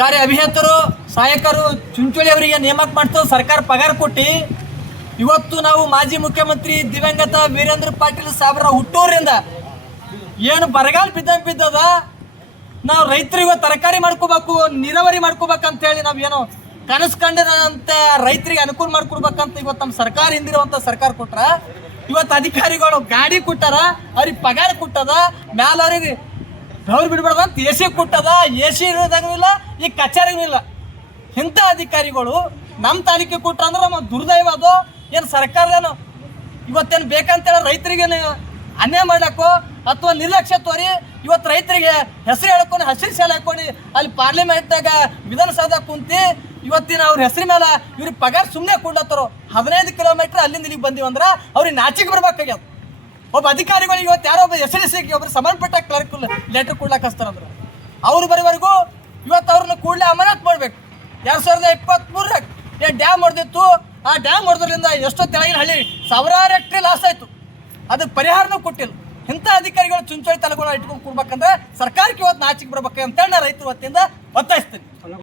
ಕಾರ್ಯ ಅಭಿಯಂತರು ಸಹಾಯಕರು ಚುಂಚೋಳಿ ಅವರಿಗೆ ನೇಮಕ ಮಾಡ್ತು ಸರ್ಕಾರ ಪಗಾರ ಕೊಟ್ಟು ಇವತ್ತು ನಾವು ಮಾಜಿ ಮುಖ್ಯಮಂತ್ರಿ ದಿವಂಗತ ವೀರೇಂದ್ರ ಪಾಟೀಲ್ ಸಾಹೇಬ್ರ ಹುಟ್ಟೂರಿಂದ ಏನು ಬರಗಾಲ ಬಿದ್ದದ ನಾವು ರೈತರಿಗೆ ತರಕಾರಿ ಮಾಡ್ಕೋಬೇಕು ನೀರಾವರಿ ಮಾಡ್ಕೋಬೇಕಂತೇಳಿ ನಾವೇನು ಕನಸು ಕಂಡಂತ ರೈತರಿಗೆ ಅನುಕೂಲ ಮಾಡ್ಕೊಡ್ಬೇಕಂತ ಇವತ್ತು ನಮ್ಮ ಸರ್ಕಾರ ಹಿಂದಿರುವಂಥ ಸರ್ಕಾರ ಕೊಟ್ರ ಇವತ್ತು ಅಧಿಕಾರಿಗಳು ಗಾಡಿ ಕೊಟ್ಟಾರ ಅವ್ರಿಗೆ ಪಗಾರ ಕೊಟ್ಟದ ಮ್ಯಾಲ ಅವ್ರಿಗೆ ಅವ್ರು ಬಿಡ್ಬಾರ್ದು ಅಂತ ಎ ಸಿ ಕೊಟ್ಟದ ಎ ಸಿ ಇರೋದಾಗೂ ಇಲ್ಲ ಈ ಕಚೇರಿಗೂ ಇಲ್ಲ ಇಂಥ ಅಧಿಕಾರಿಗಳು ನಮ್ಮ ತಾಲೂಕಿಗೆ ಕೊಟ್ರ ಅಂದ್ರೆ ನಮ್ಮ ದುರ್ದೈವ ಅದು ಏನು ಸರ್ಕಾರದೇನು ಇವತ್ತೇನು ಬೇಕಂತೇಳಿ ರೈತರಿಗೆ ಅನ್ಯಾಯ ಮಾಡ್ಲಾಕೋ ಅಥವಾ ನಿರ್ಲಕ್ಷ್ಯ ತೋರಿ ಇವತ್ತು ರೈತರಿಗೆ ಹೆಸರು ಹೇಳ್ಕೊಂಡು ಹಸಿರು ಶಾಲೆ ಹಾಕೊಂಡು ಅಲ್ಲಿ ಪಾರ್ಲಿಮೆಂಟ್ನಾಗ ವಿಧಾನಸೌಧ ಕುಂತಿ ಇವತ್ತಿನ ಅವ್ರ ಹೆಸರು ಮೇಲೆ ಇವ್ರಿಗೆ ಪಗಾರ ಸುಮ್ಮನೆ ಕೊಡ್ಲತ್ತಾರೋ 15 ಕಿಲೋಮೀಟ್ರ್ ಅಲ್ಲಿಂದ ಇಲ್ಲಿಗೆ ಬಂದೀವಂದ್ರೆ ಅವ್ರಿಗೆ ನಾಚಿಕೆ ಬರ್ಬೇಕಾಗ್ಯದ ಒಬ್ಬ ಅಧಿಕಾರಿಗಳಿಗೆ ಇವತ್ತು ಯಾರೋ ಒಬ್ಬ ಹೆಸರು ಒಬ್ಬರು ಸಂಬಂಧಪಟ್ಟ ಕ್ಲರ್ಕ್ ಲೆಟರ್ ಕೊಡ್ಲಾಕ ಹಚ್ತಾರಂದ್ರೆ ಅವ್ರು ಬರೋವರೆಗೂ ಇವತ್ತು ಅವ್ರನ್ನ ಕೂಡಲೇ ಅಮಾನತ್ ಮಾಡ್ಬೇಕು 2023 ಏನು ಡ್ಯಾಮ್ ಹೊಡೆದಿತ್ತು ಆ ಡ್ಯಾಮ್ ಹೊಡೆದ್ರಿಂದ ಎಷ್ಟೋ ತೆಳಗಿನ ಹಳ್ಳಿ ಸಾವಿರಾರು ಹೆಕ್ಟ್ರಿ ಲಾಸ್ ಆಯಿತು ಅದಕ್ಕೆ ಪರಿಹಾರನೂ ಕೊಟ್ಟಿಲ್ಲ ಇಂಥ ಅಧಿಕಾರಿಗಳು ಚುಂಚೋಳಿ ತಲೆಗಳು ಇಟ್ಕೊಂಡು ಕೊಡ್ಬೇಕಂದ್ರೆ ಸರ್ಕಾರಕ್ಕೆ ಇವತ್ತು ನಾಚಿಕೆ ಬರ್ಬೇಕಂತೇಳಿ ನಾ ರೈತರ ವತಿಯಿಂದ ಒತ್ತಾಯಿಸ್ತೀನಿ.